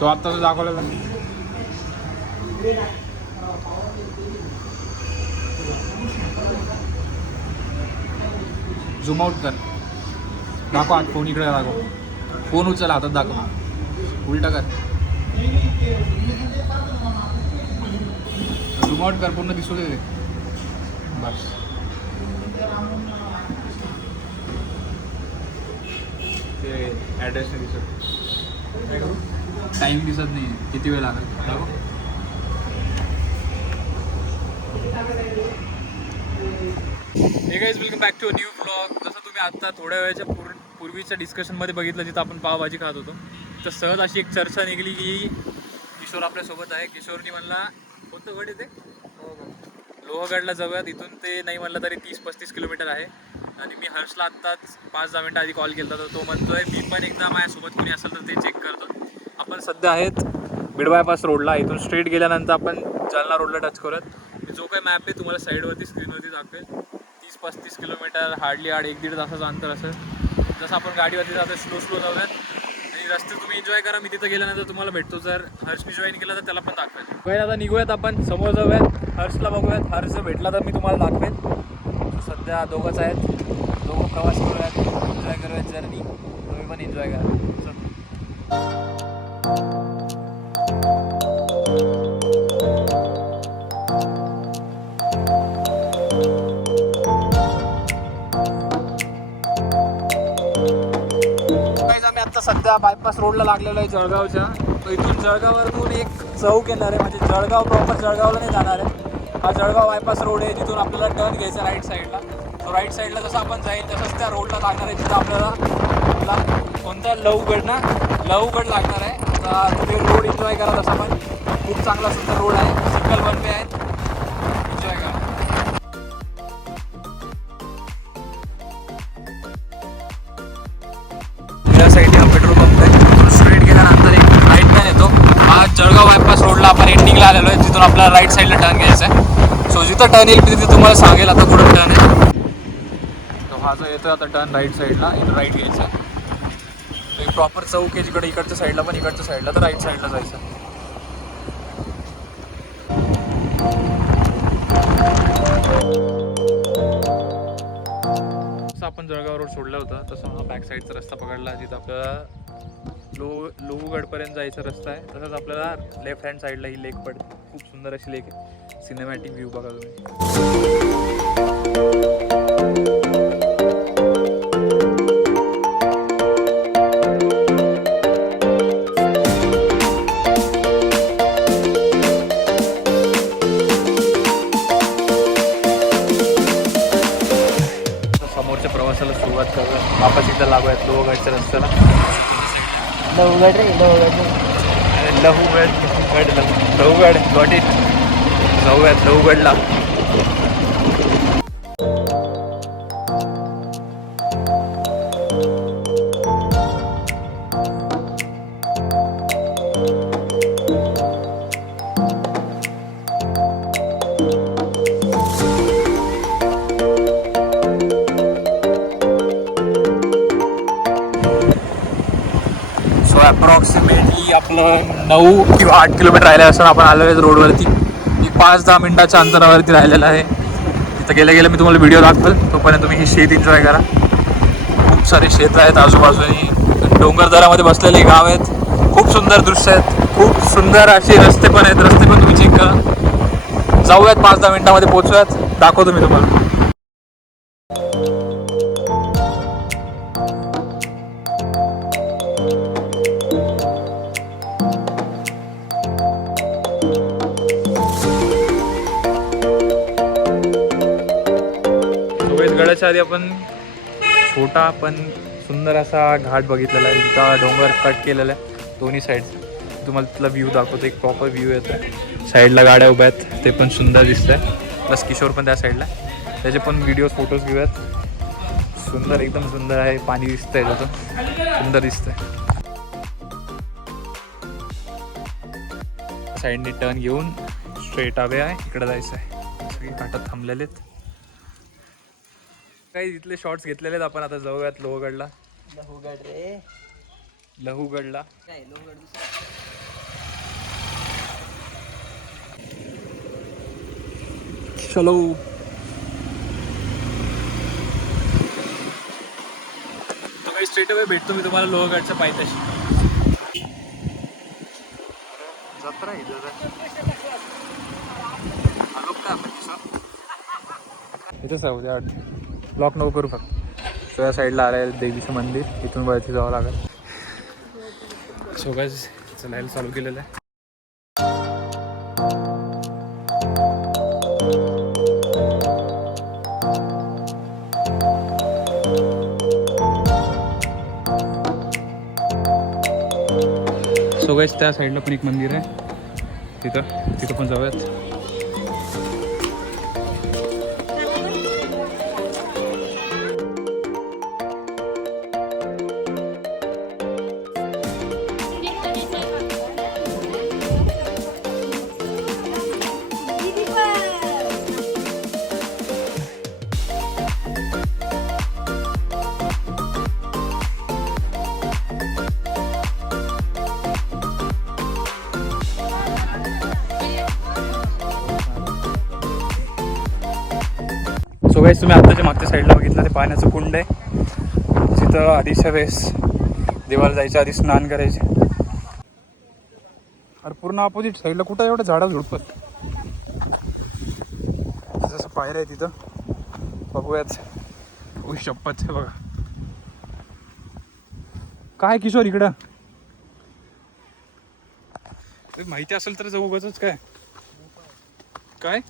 तो आत्ता तो दाखवलेला झूम आउट कर. दाखव आत फोन इकडे दाखव. फोन उचल हातात दाखव. उलटा कर. झूम आउट कर पूर्ण दिसू दे ते. बस. ते ॲड्रेस नाही दिसत. टाईम दिसत नाही. किती वेळ लागेल दाखव. Hey guys welcome back to a new vlog. जसं तुम्ही आत्ता थोड्या वेळाच्या पूर्वीच्या डिस्कशनमध्ये बघितलं जिथं आपण पावभाजी खात होतो, तर सहज अशी एक चर्चा निघाली की किशोर आपल्यासोबत आहे. किशोरनी म्हणला कोणतं गड येते लोहगडला जाऊयात. इथून ते नाही म्हणलं तरी 30-35 किलोमीटर आहे. आणि मी हर्षला आत्ताच 5-10 मिनटं आधी कॉल केला तर तो म्हणतोय मी पण एकदा माझ्यासोबत कोणी असेल तर ते चेक करतो. आपण सध्या आहेत बीड बायपास रोडला. इथून स्ट्रेट गेल्यानंतर आपण जालना रोडला टच करत. जो काही मॅप आहे तुम्हाला साईडवरती स्क्रीनवरती दाखवेल. 30-35 किलोमीटर हार्डली 1-1.5 तासाचं अंतर असेल. जसं आपण गाडीवरती जातो स्लो जाऊयात आणि रस्ते तुम्ही एन्जॉय करा. मी तिथं गेल्यानंतर तुम्हाला भेटतो. जर हर्षनी जॉईन केला तर त्याला पण दाखवेल. काही आता निघूयात आपण समोर जाऊयात. हर्षला बघूयात. हर्ष भेटला तर मी तुम्हाला दाखवेल. सध्या दोघंच आहेत. दोघं प्रवास करूयात, एन्जॉय करूयात जर्नी. तुम्ही पण एन्जॉय करा. आम्ही आता सध्या बायपास रोडला लागलेलो आहे जळगावच्या. तो इथून जळगाववरून एक चौक येणार आहे. म्हणजे जळगाव प्रॉपर जळगावला नाही जाणार आहे. हा जळगाव बायपास रोड आहे. जिथून आपल्याला टर्न घ्यायचा राईट साईडला. तो राईट साईडला जसं आपण जाईल तसंच त्या रोडला लागणार आहे. जिथं आपल्याला कोणता लहूगड लागणार आहे. आता तुम्ही रोड एन्जॉय करा. तसा पण खूप चांगला सुंदर रोड आहे. सिंगल वन वे आहेत. एन्जॉय करा. या साईडला पेट्रोल पंप आहे. स्ट्रेट गेल्यानंतर एक राईट टर्न येतो. हा जळगाव बायपास रोडला आपण एंडिंगला आलेलो आहे. जिथून आपल्याला राईट साईडला टर्न घ्यायचा आहे. सो जिथं टर्न येईल तिथे तुम्हाला सांगेल आता कुठं टर्न आहे. तो हा जो येतो आता टर्न राईट साईडला इथं राईट घ्यायचा आहे. एक प्रॉपर चौक आहे जिकडे इकडच्या साईडला पण इकडच्या साईडला तर राईट साईडला जायचं. जसं आपण जळगाव रोड सोडला होता तसं हा बॅक साईडचा रस्ता पकडला. जिथं आपल्याला लोहगडपर्यंत जायचा रस्ता आहे. तसंच आपल्याला लेफ्ट हँड साईडला ही लेक पडते. खूप सुंदर अशी लेक आहे. सिनेमॅटिक व्ह्यू बघा तुम्ही. समोरच्या प्रवासाला सुरुवात करूया. वापस इथं लागूयात लोहगडच्या रस्त्याला. लहूगड गॉट इट. जाऊयात लहूगडला. अप्रॉक्सिमेटली आपलं 9 किंवा 8 किलोमीटर राहिलं असं आपण आलो आहे रोडवरती. मी 5-10 मिनटाच्या अंतरावरती राहिलेलं आहे. तिथं गेल्या मी तुम्हाला व्हिडिओ दाखवेल. तोपर्यंत तुम्ही ही शेत एन्जॉय करा. खूप सारे शेत आहेत आजूबाजूने. डोंगरदरामध्ये बसलेले गाव आहेत. खूप सुंदर दृश्य आहेत. खूप सुंदर असे रस्ते पण आहेत. रस्ते पण तुम्ही चेक करा. जाऊयात 5-10 मिनटामध्ये पोहोचूयात. दाखवतो मी तुम्हाला. गडाच्या आधी आपण छोटा पण सुंदर असा घाट बघितलेला आहे. जिथं डोंगर कट केलेला आहे दोन्ही साईड. तुम्हाला तिथला व्ह्यू दाखवतो. एक प्रॉपर व्ह्यू येतो आहे. साईडला गाड्या उभ्या आहेत. ते पण सुंदर दिसत आहे. प्लस किशोर पण त्या साईडला. त्याचे पण व्हिडिओज फोटोज घेऊयात. सुंदर एकदम सुंदर आहे. पाणी दिसतंय त्याचं. सुंदर दिसतंय. साईडने टर्न घेऊन स्ट्रेट हवे आहे. इकडे जायचं आहे. सगळी घाटात थांबलेले आहेत. काही तिथले शॉर्ट्स घेतलेले आहेत आपण. आता जाऊयात लोहगडला. लहूगड रे. लहूगडला काय लोहगड दुसरा. लहूगड. लहूगड. चलो. तो काही स्ट्रेट अवे भेटतो मी तुम्हाला लोहगडच्या पायथ्याशी. जत्रा आहे इथेच राहू द्या, ब्लॉक नको करू फक्त. सो या साईडला आलं आहे देवीचं मंदिर, इथून वरती जावं लागेल. सो गाईज चलायला चालू केलेलं आहे. सो गाईज त्या साईडला पण एक मंदिर आहे, तिथं पण जाऊयात. सो गाईज तुम्ही आत्ताच्या मागच्या साईडला बघितलं ते पाण्याचं कुंड आहे, जिथं आधीच्या वेळेस देवाला जायच्या आधी स्नान करायचे. अरे पूर्ण अपोजिट साईडला कुठं एवढं झाडं झुडपत, जसं पायऱ्या आहे तिथं बघूयाच. शपथ आहे बघा. काय किशोर इकडं माहिती असेल तर जाऊ, उगाचच काय काय